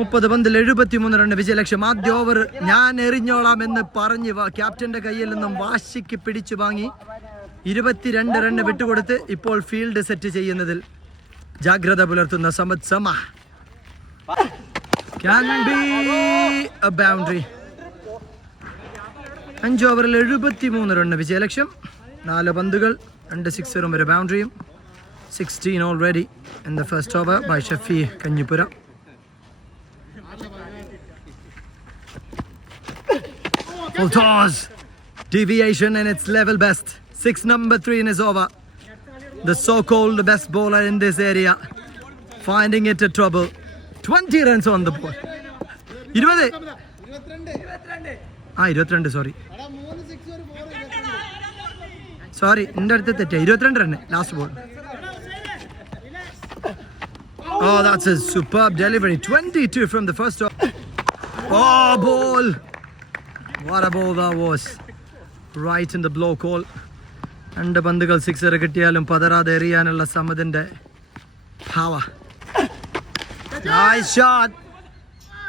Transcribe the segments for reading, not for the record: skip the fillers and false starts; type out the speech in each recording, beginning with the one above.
30 പന്തിൽ 73 റൺ വിജയലക്ഷ്യം. ആദ്യ ഓവർ ഞാൻ എറിഞ്ഞോളാം എന്ന് പറഞ്ഞ് ക്യാപ്റ്റന്റെ കയ്യിൽ നിന്നും വാശിക്ക് പിടിച്ചു വാങ്ങി 22 റണ്ണ് വിട്ടുകൊടുത്ത് ഇപ്പോൾ ഫീൽഡ് സെറ്റ് ചെയ്യുന്നതിൽ ജാഗ്രത പുലർത്തുന്ന സമദ് സമ. Can be a boundary. 5 ഓവറിൽ 73 റണ്ണ് വിജയലക്ഷ്യം. 4 പന്തുകൾ 2 സിക്സറും ഒരു ബൗണ്ടറിയും. 16 already in the first over by Shafi Kanyipura. Full toss. Deviation in its level best. 6 number 3 in his over. The so-called best bowler in this area finding it a trouble. 20 runs on the board. 22 sorry എൻ്റെ അടുത്ത് തെറ്റ. 22 run last ball. Oh, that's a superb delivery. 22 from the first over. Oh, ball. What a ball that was. Right in the blow call. 2 പന്തുകൾ sixer കിട്ടിയാലും പതറാതെ എറിയാനുള്ള സമദിന്റെ power. Nice shot.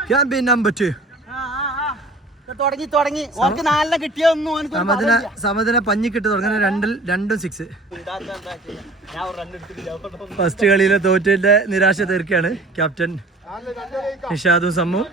Can be number 2. സമദിനെ പഞ്ഞിക്കിട്ട് തുടങ്ങുന്ന രണ്ടും 6. First കളിയിലെ തോറ്റിന്റെ നിരാശ തീർക്കുകയാണ് captain നിഷാദും സമ്മും.